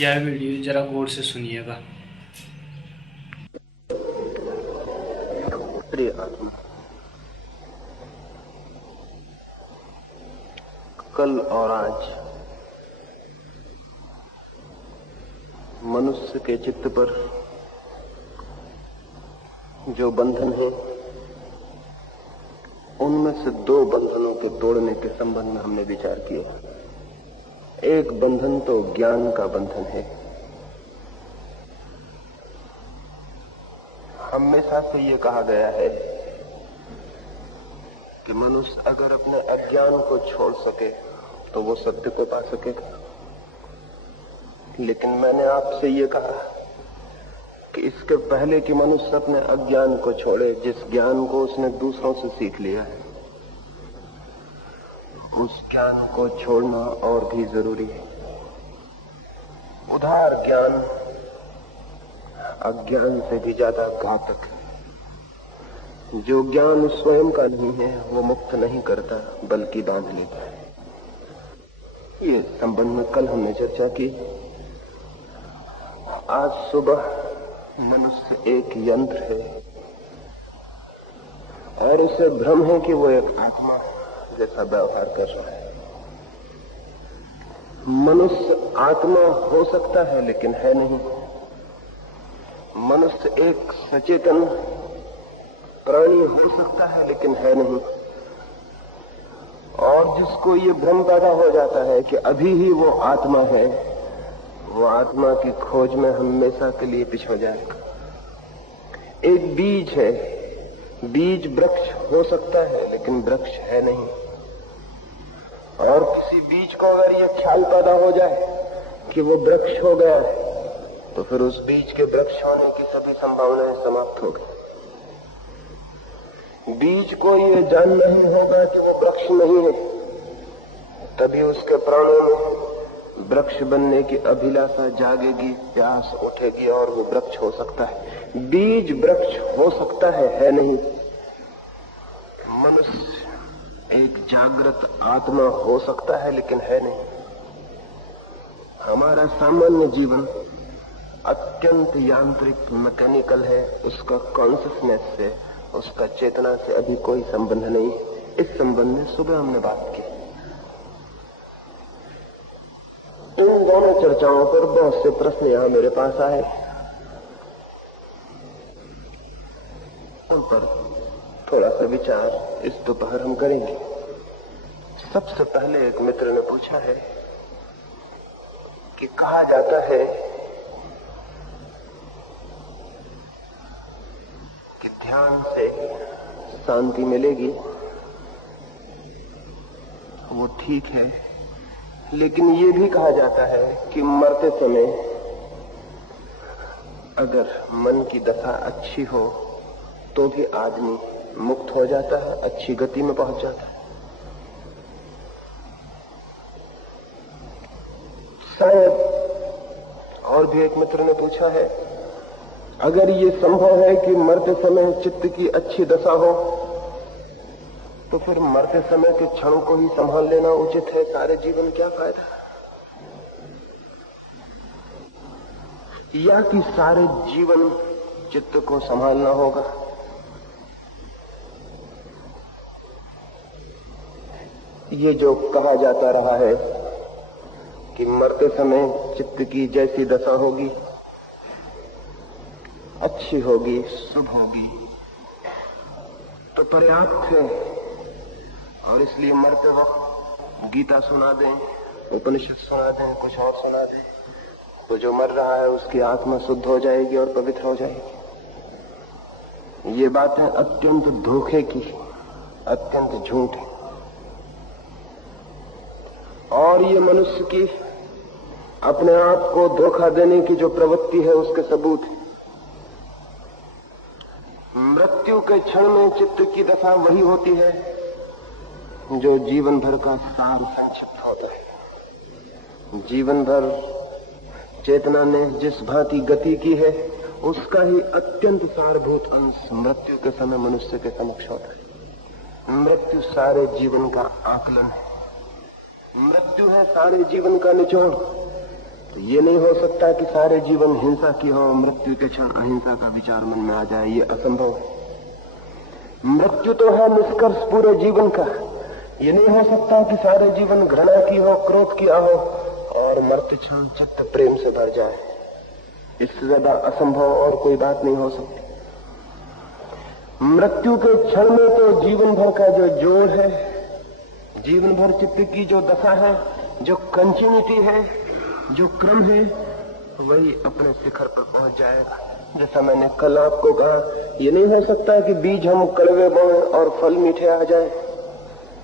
यह वीडियो जरा गौर से सुनिएगा। प्रिय आत्मा, कल और आज मनुष्य के चित्त पर जो बंधन है, उनमें से दो बंधनों के तोड़ने के संबंध में हमने विचार किया। एक बंधन तो ज्ञान का बंधन है। हमेशा से ये कहा गया है कि मनुष्य अगर अपने अज्ञान को छोड़ सके तो वो सत्य को पा सकेगा। लेकिन मैंने आपसे ये कहा कि इसके पहले कि मनुष्य अपने अज्ञान को छोड़े, जिस ज्ञान को उसने दूसरों से सीख लिया है, उस ज्ञान को छोड़ना और भी जरूरी है। उधार ज्ञान अज्ञान से भी ज्यादा घातक है। जो ज्ञान स्वयं का नहीं है, वो मुक्त नहीं करता बल्कि बांध लेता है। ये संबंध में कल हमने चर्चा की। आज सुबह मनुष्य एक यंत्र है और उसे भ्रम है कि वो एक आत्मा जैसा व्यवहार कर रहा है। मनुष्य आत्मा हो सकता है लेकिन है नहीं। मनुष्य एक सचेतन प्राणी हो सकता है लेकिन है नहीं। और जिसको ये भ्रम पैदा हो जाता है कि अभी ही वो आत्मा है, वो आत्मा की खोज में हमेशा के लिए पिछड़ जाएगा। एक बीज है, बीज वृक्ष हो सकता है लेकिन वृक्ष है नहीं। और किसी बीज को अगर ये ख्याल पैदा हो जाए कि वो वृक्ष हो गया है, तो फिर उस बीज के वृक्ष होने की सभी संभावनाएं समाप्त हो गई। बीज को ये जानना ही होगा कि वो वृक्ष नहीं है, तभी उसके प्राणों में वृक्ष बनने की अभिलाषा जागेगी, प्यास उठेगी और वो वृक्ष हो सकता है। बीज वृक्ष हो सकता है नहीं। मनुष्य एक जागृत आत्मा हो सकता है लेकिन है नहीं। हमारा सामान्य जीवन अत्यंत यांत्रिक मैकेनिकल है। उसका कॉन्शियसनेस से, उसका चेतना से अभी कोई संबंध नहीं। इस संबंध में सुबह हमने बात की। इन दोनों चर्चाओं पर बहुत से प्रश्न यहां मेरे पास आए, उन पर थोड़ा सा विचार इस दोपहर हम करेंगे। सबसे पहले एक मित्र ने पूछा है कि कहा जाता है कि ध्यान से शांति मिलेगी। वो ठीक है, लेकिन ये भी कहा जाता है कि मरते समय अगर मन की दशा अच्छी हो तो भी आदमी मुक्त हो जाता है, अच्छी गति में पहुंच जाता है। शायद और भी एक मित्र ने पूछा है, अगर ये संभव है कि मरते समय चित्त की अच्छी दशा हो, तो फिर मरते समय के क्षण को ही संभाल लेना उचित है। सारे जीवन क्या फायदा? या कि सारे जीवन चित्त को संभालना होगा? ये जो कहा जाता रहा है कि मरते समय चित्त की जैसी दशा होगी, अच्छी होगी, शुभ होगी, तो पर्याप्त है। और इसलिए मरते वक्त गीता सुना दें, उपनिषद सुना दें, कुछ और सुना दें, तो जो मर रहा है उसकी आत्मा शुद्ध हो जाएगी और पवित्र हो जाएगी। ये बातें अत्यंत धोखे की, अत्यंत झूठ है। और ये मनुष्य की अपने आप को धोखा देने की जो प्रवृत्ति है, उसके सबूत है। मृत्यु के क्षण में चित्त की दशा वही होती है जो जीवन भर का सार संक्षिप्त होता है। जीवन भर चेतना ने जिस भांति गति की है, उसका ही अत्यंत सारभूत अंश मृत्यु के समय मनुष्य के समक्ष होता है। मृत्यु सारे जीवन का आकलन है। मृत्यु है सारे जीवन का निचोड़। तो ये नहीं हो सकता कि सारे जीवन हिंसा की हो, मृत्यु के क्षण अहिंसा का विचार मन में आ जाए, ये असंभव है। मृत्यु तो है निष्कर्ष पूरे जीवन का। ये नहीं हो सकता कि सारे जीवन घृणा की हो, क्रोध किया हो और मरते क्षण चित्त प्रेम से भर जाए। इससे ज्यादा असंभव और कोई बात नहीं हो सकती। मृत्यु के क्षण में तो जीवन भर का जो जोड़ है, जीवन भर चित्त की जो दशा है, जो कंटिन्यूटी है, जो क्रम है, वही अपने शिखर पर पहुंच जाएगा। जैसा मैंने कल आपको कहा, ये नहीं हो सकता कि बीज हम कड़वे बोएं और फल मीठे आ जाए।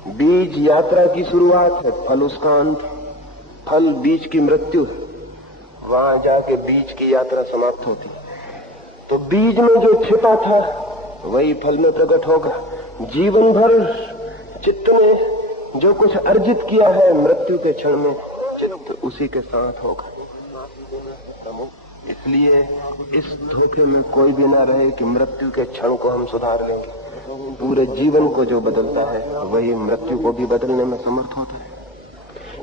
बीज यात्रा की शुरुआत है, फल उसका अंत। फल बीज की मृत्यु है, वहां जाके बीज की यात्रा समाप्त होती। तो बीज में जो छिपा था वही फल में प्रकट होगा। जीवन भर चित्त ने जो कुछ अर्जित किया है, मृत्यु के क्षण में चित्त उसी के साथ होगा। इसलिए इस धोखे में कोई भी ना रहे कि मृत्यु के क्षण को हम सुधार लेंगे। पूरे जीवन को जो बदलता है वही मृत्यु को भी बदलने में समर्थ होता है।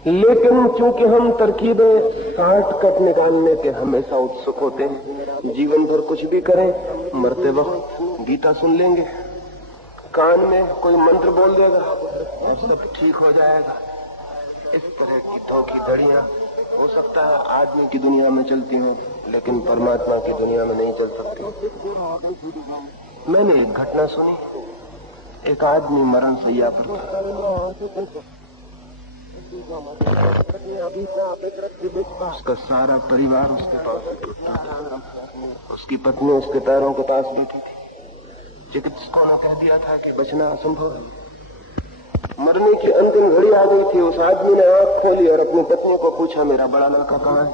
लेकिन चूंकि हम तरकीबें शॉर्टकट निकालने के हमेशा उत्सुक होते हैं, जीवन भर कुछ भी करें, मरते वक्त गीता सुन लेंगे, कान में कोई मंत्र बोल देगा और सब ठीक हो जाएगा। इस तरह की धोखी धड़ियां हो सकता है आदमी की दुनिया में चलती हैं, लेकिन परमात्मा की दुनिया में नहीं चल सकती। मैंने एक घटना सुनी। एक आदमी मरण शैया पर था। उसका सारा परिवार उसके पास था। उसकी पत्नी उसके पैरों के पास बैठी थी। चिकित्सकों ने कह दिया था कि बचना असंभव है। मरने की अंतिम घड़ी आ गई थी। उस आदमी ने आंख खोली और अपनी पत्नी को पूछा, मेरा बड़ा लड़का कहाँ है?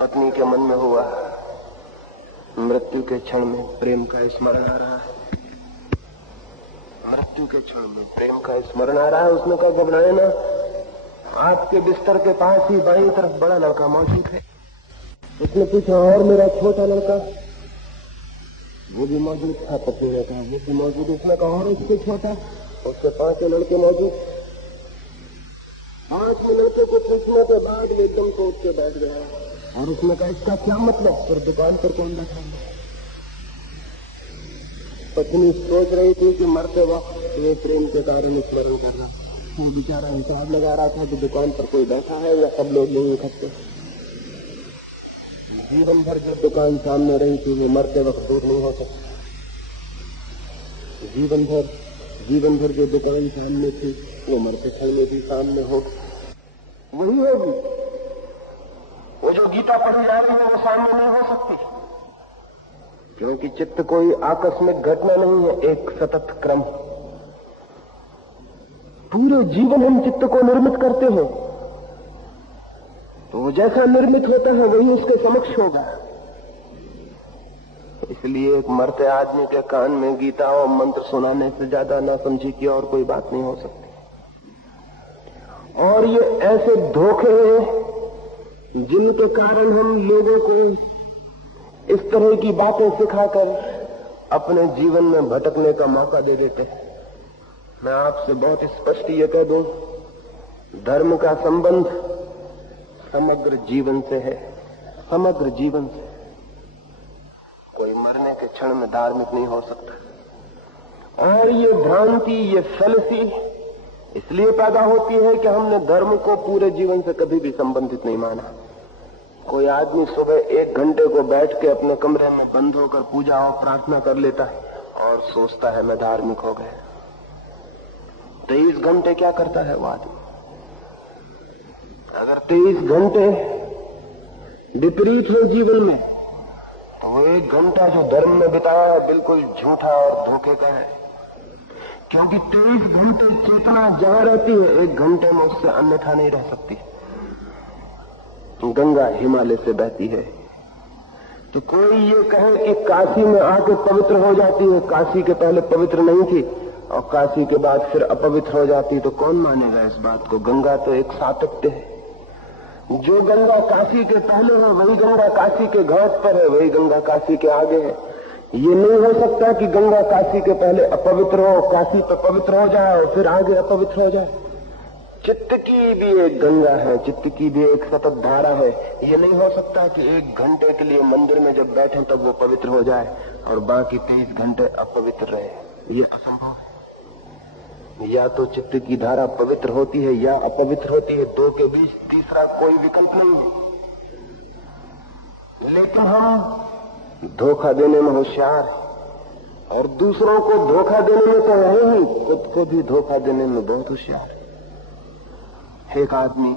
पत्नी के मन में हुआ, मृत्यु के क्षण में प्रेम का स्मरण आ रहा है। मृत्यु के क्षण में प्रेम का स्मरण आ रहा है। उसने कहा, घबराए ना, आपके बिस्तर के पास ही बाईं तरफ बड़ा लड़का मौजूद है। उसने पूछा, और मेरा छोटा लड़का? वो भी मौजूद था। पत्नी ने कहा, वो भी मौजूद। उसने कहा, और इससे छोटा? उसके 5 लड़के मौजूद। 5 लड़के को पूछने के बाद एकदम तो उठ के बैठ गया और उसने कहा, इसका क्या मतलब? फिर दुकान पर कौन बैठा? पत्नी सोच रही थी कि मरते वक्त वे प्रेम के कारण स्मरण कर रहा। वो बेचारा हिसाब लगा रहा था कि दुकान पर कोई बैठा है या सब लोग नहीं इकट्ठे। जीवन भर जो दुकान सामने रही थी वो मरते वक्त दूर नहीं हो सकती। जीवन भर जो दुकान सामने थी वो मरते क्षण में भी सामने हो वही होगी। वो जो गीता पढ़ी जा रही है वो सामने नहीं हो सकती, क्योंकि चित्त कोई आकस्मिक घटना नहीं है, एक सतत क्रम। पूरे जीवन हम चित्त को निर्मित करते हैं, तो वो जैसा निर्मित होता है वही उसके समक्ष होगा। इसलिए एक मरते आदमी के कान में गीता और मंत्र सुनाने से ज्यादा नासमझी की और कोई बात नहीं हो सकती। और ये ऐसे धोखे हैं जिनके कारण हम लोगों को इस तरह की बातें सिखाकर अपने जीवन में भटकने का मौका दे देते हैं। मैं आपसे बहुत स्पष्ट ये कह दूं, धर्म का संबंध समग्र जीवन से है, समग्र जीवन से। कोई मरने के क्षण में धार्मिक नहीं हो सकता। और ये भ्रांति, ये फलसी इसलिए पैदा होती है कि हमने धर्म को पूरे जीवन से कभी भी संबंधित नहीं माना। कोई आदमी सुबह 1 घंटे को बैठ के अपने कमरे में बंद होकर पूजा और प्रार्थना कर लेता है और सोचता है मैं धार्मिक हो गया। 23 घंटे क्या करता है वो आदमी? अगर 23 घंटे विपरीत हो जीवन में, तो वो 1 घंटा जो धर्म में बिताया है बिल्कुल झूठा और धोखे का है। क्योंकि 23 घंटे चेतना जहां रहती है, 1 घंटे में उससे अन्यथा नहीं रह सकती। गंगा हिमालय से बहती है, तो कोई ये कहे कि काशी में आके पवित्र हो जाती है, काशी के पहले पवित्र नहीं थी और काशी के बाद फिर अपवित्र हो जाती, तो कौन मानेगा इस बात को? गंगा तो एक सातत्य है। जो गंगा काशी के पहले है वही गंगा काशी के घाट पर है, वही गंगा काशी के आगे है। ये नहीं हो सकता कि गंगा काशी के पहले अपवित्र हो, काशी पर पवित्र हो जाए और फिर आगे अपवित्र हो जाए। चित्त की भी एक गंगा है, चित्त की भी एक सतत धारा है। ये नहीं हो सकता कि 1 घंटे के लिए मंदिर में जब बैठे तब वो पवित्र हो जाए और बाकी 23 घंटे अपवित्र रहे। ये असंभव है। या तो चित्त की धारा पवित्र होती है या अपवित्र होती है, दो के बीच तीसरा कोई विकल्प नहीं है। लेकिन हम धोखा देने में होशियार हैं और दूसरों को धोखा देने में तो है ही, खुद को भी धोखा देने में बहुत होशियार है। एक आदमी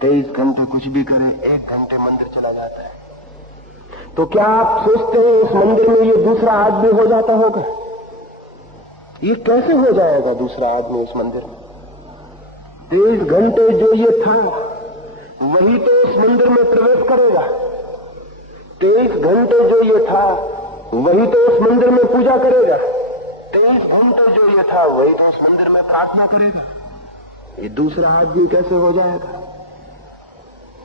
23 घंटे कुछ भी करे, 1 घंटे मंदिर चला जाता है, तो क्या आप सोचते हैं उस मंदिर में ये दूसरा आदमी हो जाता होगा? ये कैसे हो जाएगा दूसरा आदमी उस मंदिर में? 23 घंटे जो ये था वही तो उस मंदिर में प्रवेश करेगा। 23 घंटे जो ये था वही तो उस मंदिर में पूजा करेगा। 23 घंटे जो ये था वही तो उस मंदिर में प्रार्थना करेगा। ये दूसरा आदमी कैसे हो जाएगा?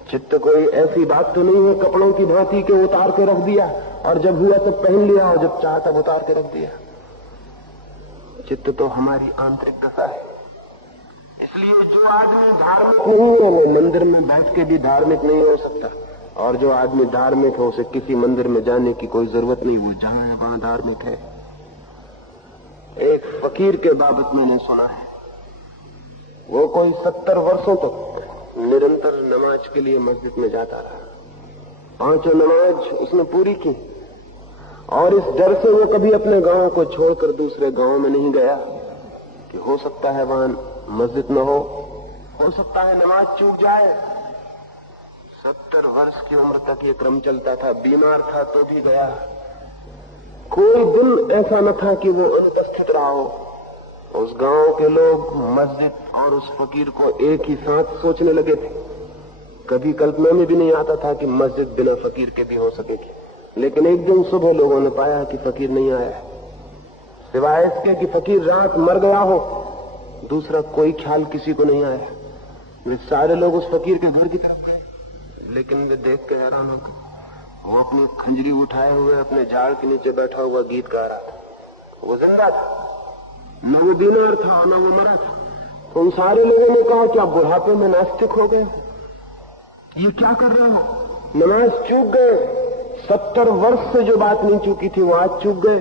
चित्त कोई ऐसी बात तो नहीं है कपड़ों की भांति के उतार के रख दिया और जब हुआ तब पहन लिया और जब चाहा तब उतार के रख दिया। चित्त तो हमारी आंतरिक दशा है। इसलिए जो आदमी धार्मिक नहीं है वो मंदिर में बैठ के भी धार्मिक नहीं हो सकता, और जो आदमी धार्मिक है उसे किसी मंदिर में जाने की कोई जरूरत नहीं, वो जहां है वहां धार्मिक है। एक फकीर के बाबत मैंने सुना है, वो कोई 70 वर्षों तक निरंतर नमाज के लिए मस्जिद में जाता रहा। 5 नमाज उसने पूरी की और इस डर से वो कभी अपने गांव को छोड़कर दूसरे गांव में नहीं गया कि हो सकता है वहां मस्जिद न हो सकता है नमाज चूक जाए। 70 वर्ष की उम्र तक ये क्रम चलता था। बीमार था तो भी गया। कोई दिन ऐसा न था कि वो अनुपस्थित रहा हो। उस गांव के लोग मस्जिद और उस फकीर को एक ही साथ सोचने लगे थे। कभी कल्पना में भी नहीं आता था कि मस्जिद बिना फकीर के भी हो सकेगी। लेकिन एक दिन सुबह लोगों ने पाया कि फकीर नहीं आया, सिवाय इसके कि फकीर रात मर गया हो, दूसरा कोई ख्याल किसी को नहीं आया। वे सारे लोग उस फकीर के घर की तरफ गए, लेकिन वे देख के हैरान हो गए। वो अपनी खंजरी उठाए हुए अपने झाड़ के नीचे बैठा हुआ गीत गा रहा था। वो जिंदा था, न वो बीमार था न वो मरा था। उन सारे लोगों ने कहा क्या बुढ़ापे में नास्तिक हो गए? ये क्या कर रहे हो? नमाज चूक गए। 70 वर्ष से जो बात नहीं चूकी थी वो आज चूक गए।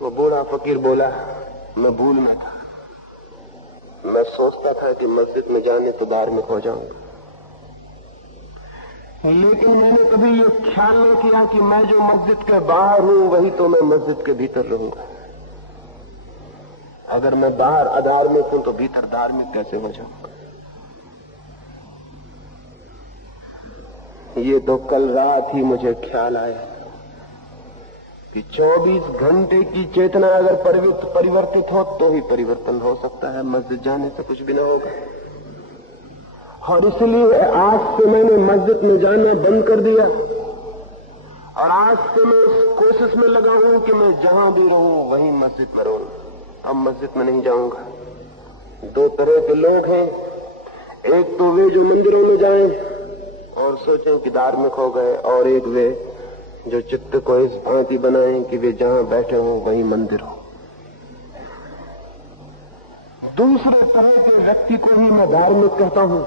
वो बूढ़ा फकीर बोला, मैं भूल में था। मैं सोचता था कि मस्जिद में जाने तो धार्मिक हो जाऊंगा, लेकिन मैंने कभी ये ख्याल नहीं किया कि मैं जो मस्जिद के बाहर हूं वही तो मैं मस्जिद के भीतर रहूंगा। अगर मैं बाहर अधार्मिक हूं तो भीतर धार्मिक कैसे हो जाऊंगा? ये तो कल रात ही मुझे ख्याल आया कि 24 घंटे की चेतना अगर परिवर्तित हो तो ही परिवर्तन हो सकता है। मस्जिद जाने से कुछ भी ना होगा। और इसलिए आज से मैंने मस्जिद में जाना बंद कर दिया और आज से मैं इस कोशिश में लगा हूं कि मैं जहां भी रहूं वहीं मस्जिद में रहूं। अब मस्जिद में नहीं जाऊंगा। 2 तरह के लोग हैं, एक तो वे जो मंदिरों में जाएं और सोचें कि धार्मिक हो गए, और एक वे जो चित्त को इस भांति बनाएं कि वे जहां बैठे हों वहीं मंदिर हो। दूसरे तरह के व्यक्ति को ही मैं धार्मिक कहता हूं।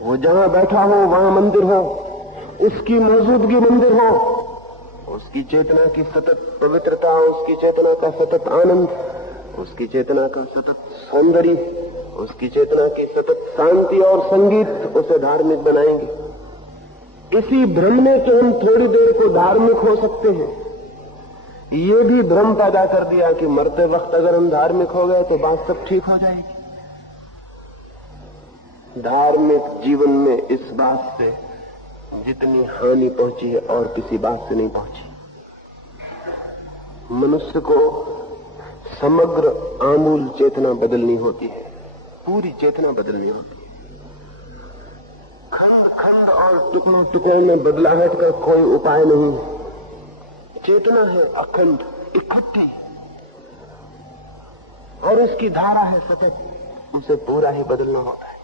वो जहां बैठा हो वहां मंदिर हो, उसकी मौजूदगी मंदिर हो, उसकी चेतना की सतत पवित्रता, उसकी चेतना का सतत आनंद, उसकी चेतना का सतत सौंदर्य, उसकी चेतना की सतत शांति और संगीत उसे धार्मिक बनाएंगे। इसी भ्रम ने कि हम थोड़ी देर को धार्मिक हो सकते हैं, ये भी भ्रम पैदा कर दिया कि मरते वक्त अगर हम धार्मिक हो गए तो बात सब ठीक हो जाएगी। धार्मिक जीवन में इस बात से जितनी हानि पहुंची है और किसी बात से नहीं पहुंची। मनुष्य को समग्र आमूल चेतना बदलनी होती है, पूरी चेतना बदलनी होती है। खंड खंड और टुकड़ों टुकड़ों में बदलाहट का कोई उपाय नहीं। चेतना है अखंड, इकट्ठी, और इसकी धारा है सतत, उसे पूरा ही बदलना होता है।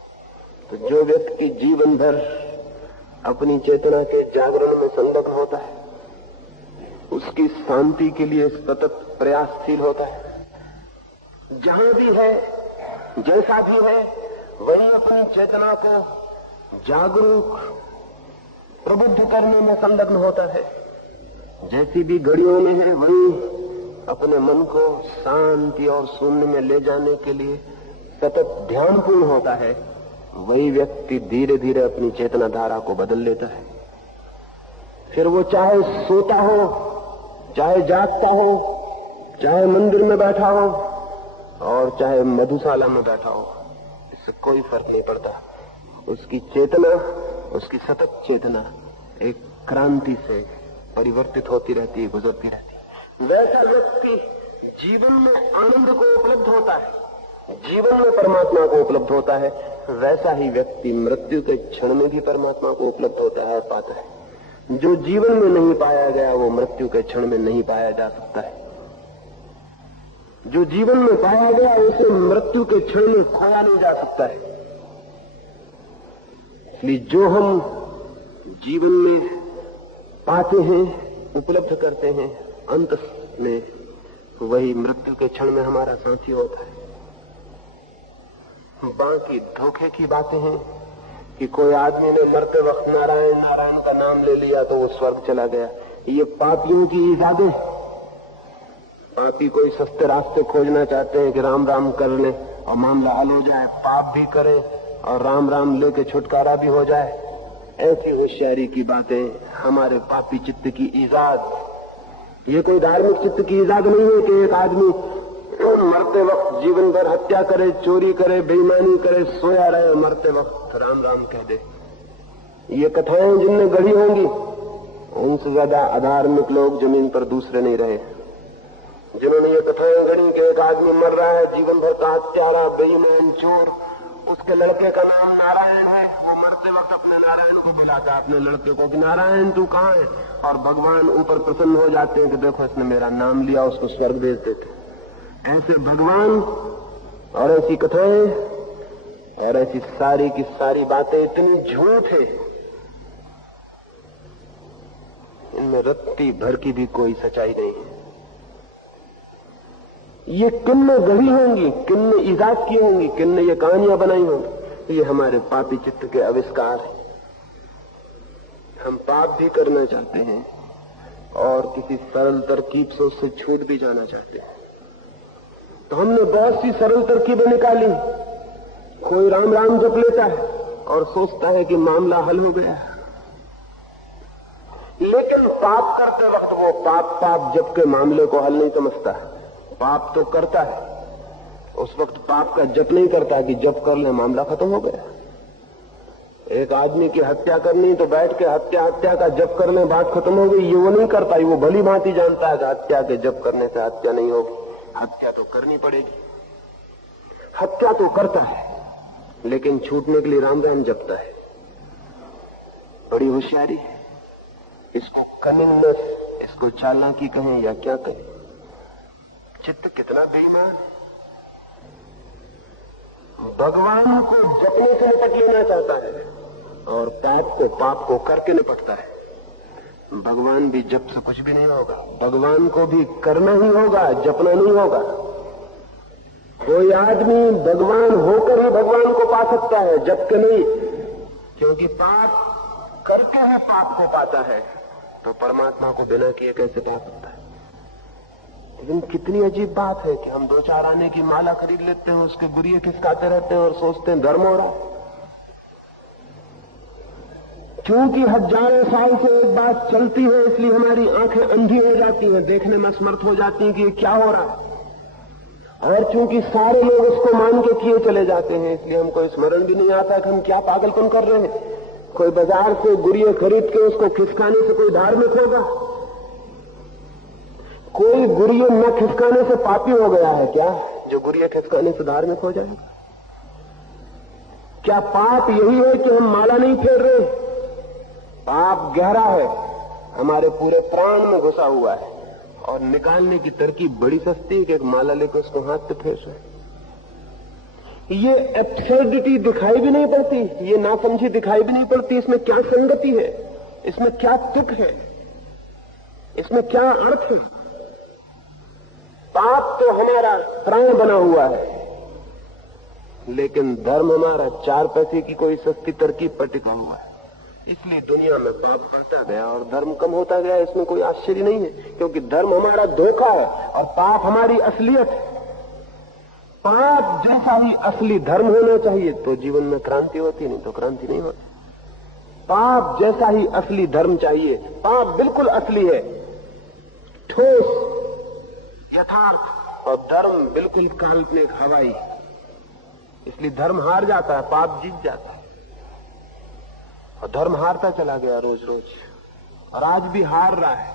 तो जो व्यक्ति जीवन भर अपनी चेतना के जागरण में संलग्न होता है, उसकी शांति के लिए सतत प्रयासशील होता है। जहां भी है जैसा भी है वही अपनी चेतना को जागरूक प्रबुद्ध करने में संलग्न होता है। जैसी भी घड़ियों में है वही अपने मन को शांति और शून्य में ले जाने के लिए सतत ध्यानपूर्ण होता है। वही व्यक्ति धीरे धीरे अपनी चेतना धारा को बदल लेता है। फिर वो चाहे सोता हो, चाहे जागता हो, चाहे मंदिर में बैठा हो और चाहे मधुशाला में बैठा हो, इससे कोई फर्क नहीं पड़ता। उसकी चेतना, उसकी सतत चेतना एक क्रांति से परिवर्तित होती रहती है, गुजरती रहती है। वैसा व्यक्ति जीवन में आनंद को उपलब्ध होता है, जीवन में परमात्मा को उपलब्ध होता है। वैसा ही व्यक्ति मृत्यु के क्षण में भी परमात्मा को उपलब्ध होता है और पाता है। जो जीवन में नहीं पाया गया वो मृत्यु के क्षण में नहीं पाया जा सकता है। जो जीवन में पाया गया उसे मृत्यु के क्षण में खोया नहीं जा सकता है। इसलिए जो हम जीवन में पाते हैं, उपलब्ध करते हैं, अंत में वही मृत्यु के क्षण में हमारा साथी होता है। बाकी धोखे की बातें हैं कि कोई आदमी ने मरते वक्त नारायण नारायण का नाम ले लिया तो वो स्वर्ग चला गया। ये पापियों की इजादत। पापी कोई सस्ते रास्ते खोजना चाहते हैं कि राम राम कर ले और मामला हल हो जाए, पाप भी करें और राम राम लेके छुटकारा भी हो जाए। ऐसी होशियारी की बातें हमारे पापी चित्त की ईजाद। ये कोई धार्मिक चित्त की ईजाद नहीं है कि एक आदमी मरते वक्त जीवन भर हत्या करे, चोरी करे, बेईमानी करे, सोया रहे, मरते वक्त राम राम कह दे। ये कथाएं जिनने गढ़ी होंगी उनसे ज्यादा अधार्मिक लोग जमीन पर दूसरे नहीं रहे। जिन्होंने ये कथाएं गढ़ी कि एक आदमी मर रहा है, जीवन भर का हत्यारा, बेईमान, चोर, उसके लड़के का नाम नारायण है, वो मरते वक्त अपने नारायण को बुलाता है, अपने लड़के को कि नारायण तू कहाँ है, और भगवान ऊपर प्रसन्न हो जाते हैं कि देखो इसने मेरा नाम लिया, उसको स्वर्ग भेज देते। ऐसे भगवान और ऐसी कथाएं और ऐसी सारी की सारी बातें इतनी झूठ है, इनमें रत्ती भर की भी कोई सच्चाई नहीं है। ये किन ने गढ़ी होंगी, किन ने ईजाद की होंगी, किन ने ये कहानियां बनाई होंगी, ये हमारे पापी चित्त के आविष्कार हैं। हम पाप भी करना चाहते हैं और किसी सरल तरकीब से उससे छूट भी जाना चाहते हैं। तो हमने बहुत सी सरल तरकीबें निकाली। कोई राम राम जप लेता है और सोचता है कि मामला हल हो गया, लेकिन पाप करते वक्त वो पाप जप के मामले को हल नहीं समझता है। पाप तो करता है, उस वक्त पाप का जप नहीं करता कि जप कर ले मामला खत्म हो गया। एक आदमी की हत्या करनी तो बैठ के हत्या का जप कर ले बात खत्म हो गई, ये वो नहीं करता। वो भली भांति जानता है कि हत्या के जप करने से हत्या नहीं होगी, हत्या तो करनी पड़ेगी। हत्या तो करता है लेकिन छूटने के लिए राम राम जपता है। बड़ी होशियारी है। इसको कनिंगनेस, इसको चालाकी कहें या क्या कहें। चित्त कितना बेईमान। भगवान को जपने से निपट लेना चाहता है और पाप को करके निपटता है। भगवान भी जप से कुछ भी नहीं होगा, भगवान को भी करना ही होगा, जपना नहीं होगा। कोई आदमी भगवान होकर ही भगवान को पा सकता है, जप के नहीं, क्योंकि पाप करके ही पाप को पाता है। तो परमात्मा को बिना किए कैसे पा सकता है। लेकिन कितनी अजीब बात है कि हम 2-4 आने की माला खरीद लेते हैं, उसके गुरिये खिसकाते रहते हैं और सोचते हैं धर्म हो रहा है। क्योंकि हजारों साल से एक बात चलती है इसलिए हमारी आंखें अंधी हो जाती हैं, देखने में असमर्थ हो जाती हैं कि ये क्या हो रहा है। और चूंकि सारे लोग उसको मान के किए चले जाते हैं इसलिए हमको स्मरण भी नहीं आता कि हम क्या पागलपन कर रहे हैं। कोई बाजार से गुरिये खरीद के उसको खिसकाने से कोई धार्मिक होगा? कोई गुरिये न खिसकाने से पापी हो गया है क्या, जो गुरिये खिसकाने से धार्मिक हो जाएगा? क्या पाप यही है कि हम माला नहीं फेर रहे? पाप गहरा है, हमारे पूरे प्राण में घुसा हुआ है और निकालने की तरकीब बड़ी सस्ती है कि एक माला लेकर उसको हाथ से फेर रहे। ये एब्सर्डिटी दिखाई भी नहीं पड़ती, ये नासमझी दिखाई भी नहीं पड़ती। इसमें क्या संगति है, इसमें क्या तुक है, इसमें क्या अर्थ है? पाप तो हमारा प्राण बना हुआ है, लेकिन धर्म हमारा 4 पैसे की कोई सस्ती तरकीब पर टिका हुआ है, इसलिए दुनिया में पाप बढ़ता गया और धर्म कम होता गया। इसमें कोई आश्चर्य नहीं है, क्योंकि धर्म हमारा धोखा है और पाप हमारी असलियत है। पाप जैसा ही असली धर्म होना चाहिए तो जीवन में क्रांति होती, नहीं तो क्रांति नहीं होती। पाप जैसा ही असली धर्म चाहिए। पाप बिल्कुल असली है, ठोस, यथार्थ, और धर्म बिल्कुल काल्पनिक, हवाई। इसलिए धर्म हार जाता है, पाप जीत जाता है। और धर्म हारता चला गया रोज रोज, और आज भी हार रहा है।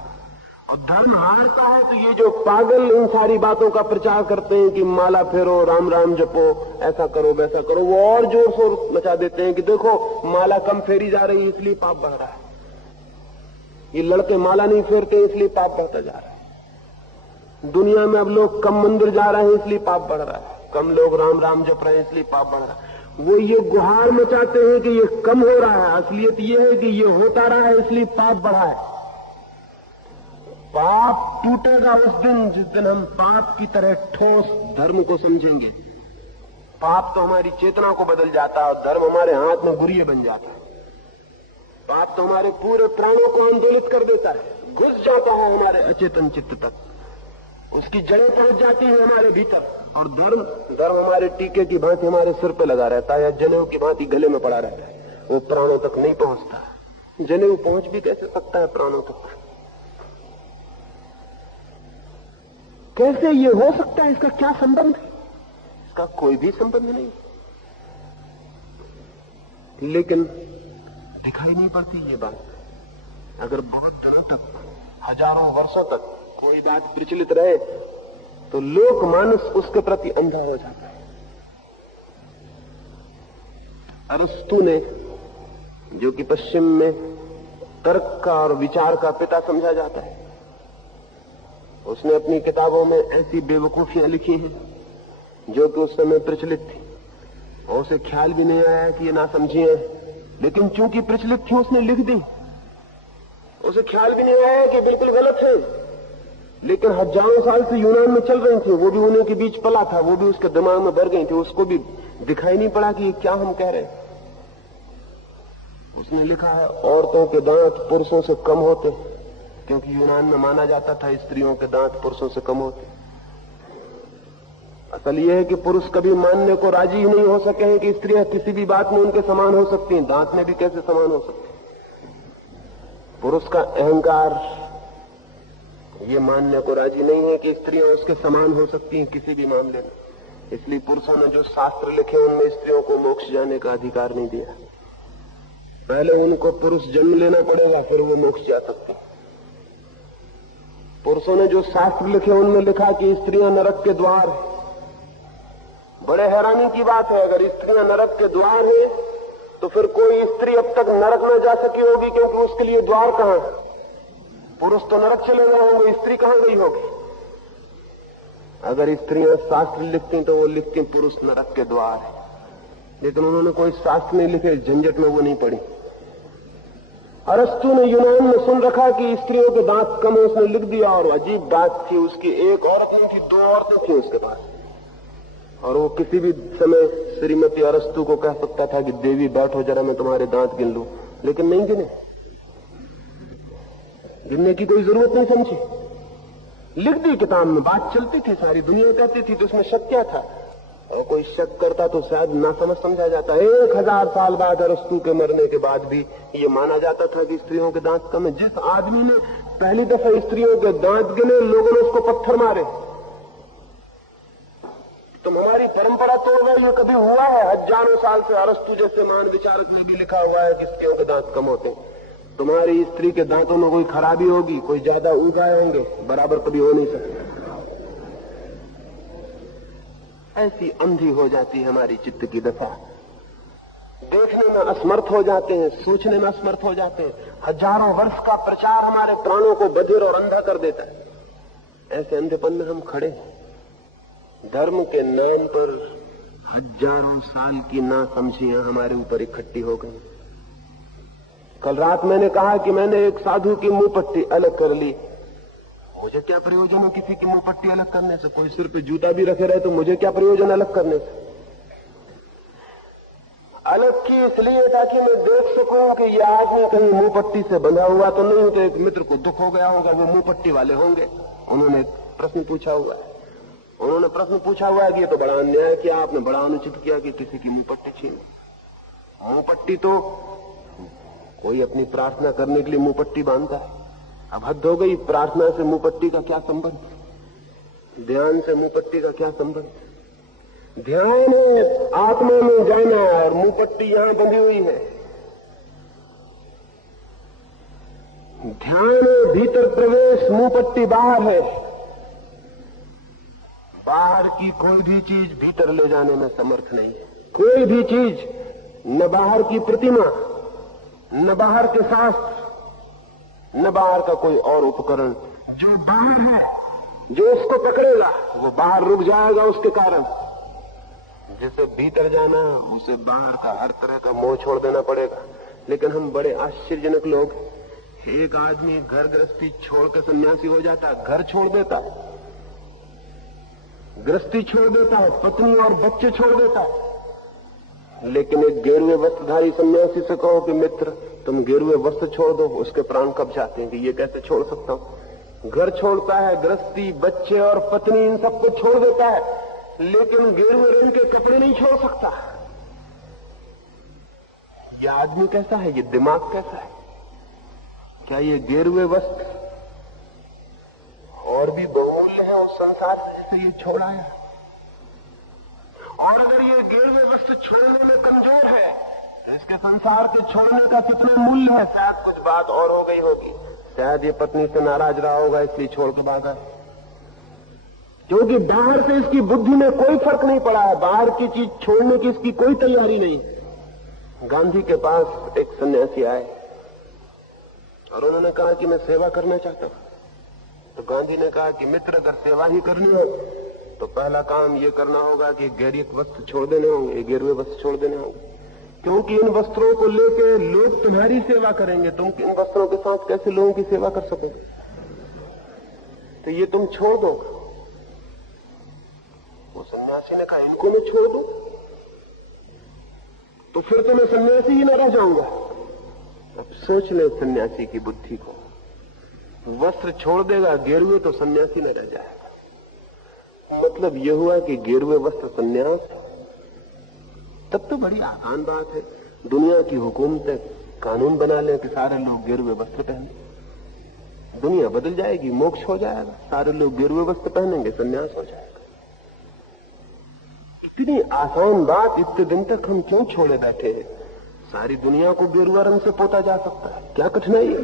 और धर्म हारता है तो ये जो पागल इन सारी बातों का प्रचार करते हैं कि माला फेरो, राम राम जपो, ऐसा करो वैसा करो, वो और जोर शोर मचा देते हैं कि देखो माला कम फेरी जा रही है इसलिए पाप बढ़ रहा है, ये लड़के माला नहीं फेरते इसलिए पाप बढ़ता जा रहा है, दुनिया में अब लोग कम मंदिर जा रहे हैं इसलिए पाप बढ़ रहा है, कम लोग राम राम जप रहे हैं इसलिए पाप बढ़ रहा है। वो ये गुहार मचाते हैं कि ये कम हो रहा है, असलियत ये है कि ये होता रहा है इसलिए पाप बढ़ा है। पाप टूटेगा उस दिन जिस दिन हम पाप की तरह ठोस धर्म को समझेंगे। पाप तो हमारी चेतना को बदल जाता है और धर्म हमारे हाथ में गुरिये बन जाता है। पाप तो हमारे पूरे प्राणों को आंदोलित कर देता है, घुस जाता है हमारे अचेतन चित्त तक, उसकी जड़ें पहुंच जाती हैं हमारे भीतर। और धर्म हमारे टीके की भांति हमारे सिर पे लगा रहता है या जनेऊ की भांति गले में पड़ा रहता है, वो प्राणों तक नहीं पहुंचता। जनेऊ पहुंच भी कैसे सकता है प्राणों तक? कैसे ये हो सकता है? इसका क्या संबंध है? इसका कोई भी संबंध नहीं, लेकिन दिखाई नहीं पड़ती ये बात। अगर बहुत दिनों तक, हजारों वर्षों तक कोई बात प्रचलित रहे तो लोकमानस उसके प्रति अंधा हो जाता है। अरस्तु ने, जो कि पश्चिम में तर्क का और विचार का पिता समझा जाता है, उसने अपनी किताबों में ऐसी बेवकूफियां लिखी हैं जो कि उस समय प्रचलित थी और उसे ख्याल भी नहीं आया कि ये ना समझिए, लेकिन चूंकि प्रचलित थी उसने लिख दी। उसे ख्याल भी नहीं आया कि बिल्कुल गलत है, लेकिन हजारों साल से यूनान में चल रही थी, वो भी उन्हीं के बीच पला था, वो भी उसके दिमाग में भर गई थी, उसको भी दिखाई नहीं पड़ा कि ये क्या हम कह रहे हैं। उसने लिखा है औरतों के दांत पुरुषों से कम होते, क्योंकि यूनान में माना जाता था स्त्रियों के दांत पुरुषों से कम होते। असल यह है कि पुरुष कभी मानने को राजी ही नहीं हो सके हैं कि स्त्रियां किसी भी बात में उनके समान हो सकती हैं, दांत में भी कैसे समान हो सकती। पुरुष का अहंकार ये मानने को राजी नहीं है कि स्त्रियां उसके समान हो सकती हैं किसी भी मामले में। इसलिए पुरुषों ने जो शास्त्र लिखे उनमें स्त्रियों को मोक्ष जाने का अधिकार नहीं दिया। पहले उनको पुरुष जन्म लेना पड़ेगा, फिर वो मोक्ष जा सकते। पुरुषों ने जो शास्त्र लिखे उनमें लिखा कि स्त्रियां नरक के द्वार है। बड़े हैरानी की बात है, अगर स्त्रियां नरक के द्वार है तो फिर कोई स्त्री अब तक नरक में जा सकी होगी, क्योंकि उसके लिए द्वार कहां है? पुरुष तो नरक चले गए होंगे, स्त्री कहां गई होगी? अगर स्त्रियां शास्त्र लिखती तो वो लिखती पुरुष नरक के द्वार है, लेकिन उन्होंने कोई शास्त्र नहीं लिखे, झंझट में वो नहीं पड़ी। अरस्तु ने यूनान में सुन रखा कि स्त्रियों के दांत कम है, उसने लिख दिया। और अजीब बात थी, उसकी एक औरत नहीं थी, 2 औरतें थी उसके पास, और वो किसी भी समय श्रीमती अरस्तु को कह सकता था कि देवी बैठो जरा मैं तुम्हारे दांत गिन लूं, लेकिन नहीं गिने। गिनने की कोई जरूरत नहीं समझी, लिख दी किताब में, बात चलती थी, सारी दुनिया कहती थी, तो उसमें शक क्या था? और कोई शक करता तो शायद ना समझ समझा जाता। 1000 साल बाद अरस्तु के मरने के बाद भी ये माना जाता था कि स्त्रियों के दांत कम है। जिस आदमी ने पहली दफा स्त्रियों के दांत गिने, लोगों ने उसको पत्थर मारे। तुम हमारी परंपरा तोड़ गए, ये कभी हुआ है? हजारों साल से अरस्तु जैसे महान विचारक में भी लिखा हुआ है कि स्त्रियों के दांत कम होते हैं। तुम्हारी स्त्री के दांतों में कोई खराबी होगी, कोई ज्यादा उगाए होंगे, बराबर कभी हो नहीं सकते। ऐसी अंधी हो जाती है हमारी चित्त की दशा, देखने में असमर्थ हो जाते हैं, सोचने में असमर्थ हो जाते हैं। हजारों वर्ष का प्रचार हमारे प्राणों को बधिर और अंधा कर देता है। ऐसे अंधेपन में हम खड़े हैं। धर्म के नाम पर हजारों साल की नासमझियां हमारे ऊपर इकट्ठी हो गई। कल रात मैंने कहा कि मैंने एक साधु की मुंह पट्टी अलग कर ली। मुझे क्या प्रयोजन है किसी की मुंह पट्टी अलग करने से? कोई सिर पे जूता भी रखे रहे तो मुझे क्या प्रयोजन अलग करने से? इसलिए ताकि मैं देख सकूं कि ये आदमी कहीं मुंह पट्टी से बंधा हुआ तो नहीं, तो एक मित्र को दुख हो गया होगा, वो मुंह पट्टी वाले होंगे। उन्होंने प्रश्न पूछा हुआ है, कि ये तो बड़ा अन्याय किया आपने, बड़ा अनुचित किया कि किसी की मुंह पट्टी छीन। मुंह पट्टी तो कोई अपनी प्रार्थना करने के लिए मुंह पट्टी बांधता है। अब हद हो गई, प्रार्थना से मुंह पट्टी का क्या संबंध, ध्यान से मुंह पट्टी का क्या संबंध। ध्यान है आत्मा में जाना और मुंह पट्टी यहां बंधी हुई है। ध्यान है भीतर प्रवेश, मुंह पट्टी बाहर है। बाहर की कोई भी चीज भीतर ले जाने में समर्थ नहीं है। कोई भी चीज, न बाहर की प्रतिमा, न बाहर के शास्त्र, न बाहर का कोई और उपकरण, जो बाहर है, जो उसको पकड़ेगा वो बाहर रुक जाएगा उसके कारण। जिसे भीतर जाना उसे बाहर का हर तरह का मोह छोड़ देना पड़ेगा। लेकिन हम बड़े आश्चर्यजनक लोग, एक आदमी घर गृहस्थी छोड़ के सन्यासी हो जाता है, घर छोड़ देता है, गृहस्थी छोड़ देता है, पत्नी और बच्चे छोड़ देता है। लेकिन एक गेरुए वस्त्रधारी सन्यासी से कहो कि मित्र तुम गेरुए वस्त्र छोड़ दो, उसके प्राण कब जाते हैं कि ये कैसे छोड़ सकता हूं। घर छोड़ता है, गृहस्थी, बच्चे और पत्नी, इन सबको छोड़ देता है, लेकिन गेरुए रंग के कपड़े नहीं छोड़ सकता। ये आदमी कैसा है, ये दिमाग कैसा है? क्या ये गेरुए वस्त्र और भी बहुमूल्य है उस संसार से जिसे ये छोड़ा है? और अगर ये गेरुए वस्त्र छोड़ने में कमजोर है तो इसके संसार के छोड़ने का कितना मूल्य है? शायद कुछ बात और हो गई होगी, शायद ये पत्नी से नाराज रहा होगा इसलिए छोड़ के भागा, क्योंकि बाहर से इसकी बुद्धि में कोई फर्क नहीं पड़ा है, बाहर की चीज छोड़ने की इसकी कोई तैयारी नहीं। गांधी के पास एक सन्यासी आए और उन्होंने कहा कि मैं सेवा करना चाहता हूं। तो गांधी ने कहा कि मित्र अगर सेवा ही करनी हो तो पहला काम ये करना होगा कि गेरुए वस्त्र छोड़ देने होंगे, गेरुए वस्त्र छोड़ देने होंगे, क्योंकि इन वस्त्रों को लेकर लोग तुम्हारी सेवा करेंगे, तुम इन वस्त्रों के साथ कैसे लोगों की सेवा कर सकोगे, तो ये तुम छोड़ दो। वो सन्यासी ने कहा इनको मैं छोड़ दूं तो फिर तो मैं सन्यासी ही न रह जाऊंगा। अब सोच ले सन्यासी की बुद्धि को, वस्त्र छोड़ देगा गेरुए तो सन्यासी न रह जाएगा। मतलब यह हुआ कि गेरुए वस्त्र सन्यास, तब तो बड़ी आसान बात है, दुनिया की हुकूमतें कानून बना लें कि सारे लोग गेरुए वस्त्र पहने, दुनिया बदल जाएगी, मोक्ष हो जाएगा, सारे लोग गेरुए वस्त्र पहनेंगे, सन्यास हो जाएगा। इतनी आसान बात इतने दिन तक हम क्यों छोड़े बैठे हैं? सारी दुनिया को गेरुआ रंग से पोता जा सकता है, क्या कठिनाई है?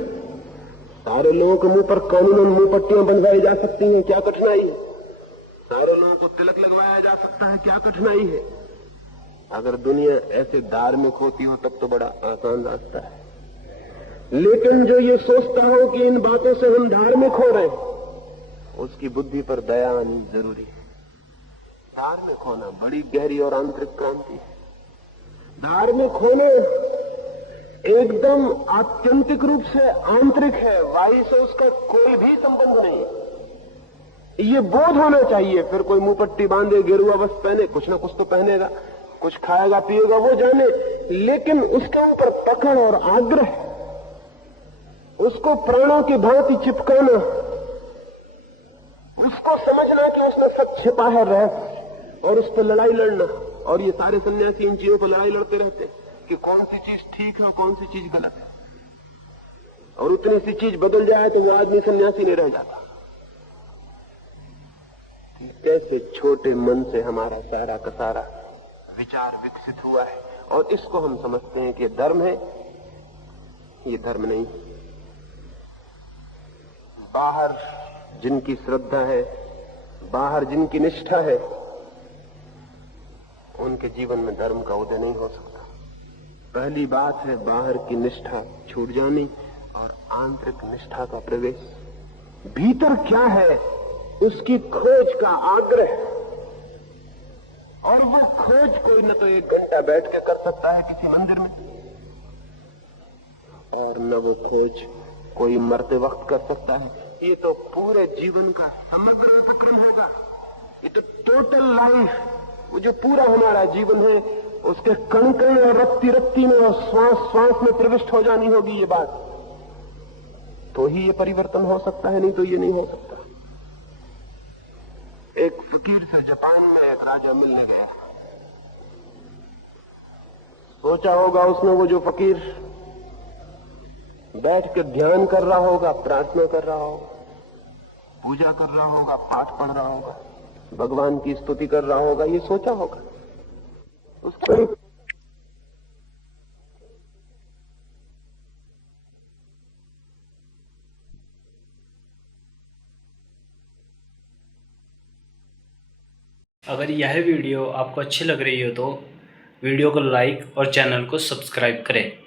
सारे लोगों के मुंह पर कानूनन मुंह पट्टियां बंधवाई जा सकती हैं, क्या कठिनाई है? सारे लोगों को तिलक लगवाया जा सकता है, क्या कठिनाई है? अगर दुनिया ऐसे धार्मिक होती हो तब तो बड़ा आसान रास्ता है। लेकिन जो ये सोचता हो कि इन बातों से हम धार्मिक हो रहे हैं, उसकी बुद्धि पर दया आनी जरूरी है। धार्मिक होना बड़ी गहरी और आंतरिक क्रांति है। धार्मिक होना एकदम आत्यंतिक रूप से आंतरिक है, बाहरी से उसका कोई भी संबंध नहीं है। ये बोध होना चाहिए। फिर कोई मुंह पट्टी बांधे, गेरुआ वस्त्र पहने, कुछ ना कुछ तो पहनेगा, कुछ खाएगा पिएगा, वो जाने, लेकिन उसके ऊपर पकड़ और आग्रह, उसको प्राणों की भांति चिपकाना, उसको समझना कि उसमें सब छिपा है रहस्य, और उस पर लड़ाई लड़ना। और ये सारे सन्यासी इन चीजों पर लड़ाई लड़ते रहते हैं कि कौन सी चीज ठीक है और कौन सी चीज गलत है, और उतनी सी चीज बदल जाए तो वो आदमी सन्यासी नहीं रह जाता। कैसे छोटे मन से हमारा सारा का सारा विचार विकसित हुआ है, और इसको हम समझते हैं कि धर्म है, ये धर्म नहीं। बाहर जिनकी श्रद्धा है, बाहर जिनकी निष्ठा है, उनके जीवन में धर्म का उदय नहीं हो सकता। पहली बात है बाहर की निष्ठा छूट जानी और आंतरिक निष्ठा का प्रवेश। भीतर क्या है उसकी खोज का आग्रह, और वो खोज कोई न तो 1 घंटा बैठ के कर सकता है किसी मंदिर में, और न वो खोज कोई मरते वक्त कर सकता है। ये तो पूरे जीवन का समग्र उपक्रम होगा। ये तो टोटल लाइफ, वो जो पूरा हमारा जीवन है, उसके कण कण और रत्ती रत्ती में और श्वास श्वास में प्रविष्ट हो जानी होगी ये बात, तो ही ये परिवर्तन हो सकता है, नहीं तो ये नहीं हो सकता। एक फकीर से जापान में एक राजा मिलने गया। सोचा होगा उसने वो जो फकीर बैठ कर ध्यान कर रहा होगा, प्रार्थना कर रहा होगा, पूजा कर रहा होगा, पाठ पढ़ रहा होगा, भगवान की स्तुति कर रहा होगा, ये सोचा होगा उसके। अगर यह वीडियो आपको अच्छी लग रही हो तो वीडियो को लाइक और चैनल को सब्सक्राइब करें।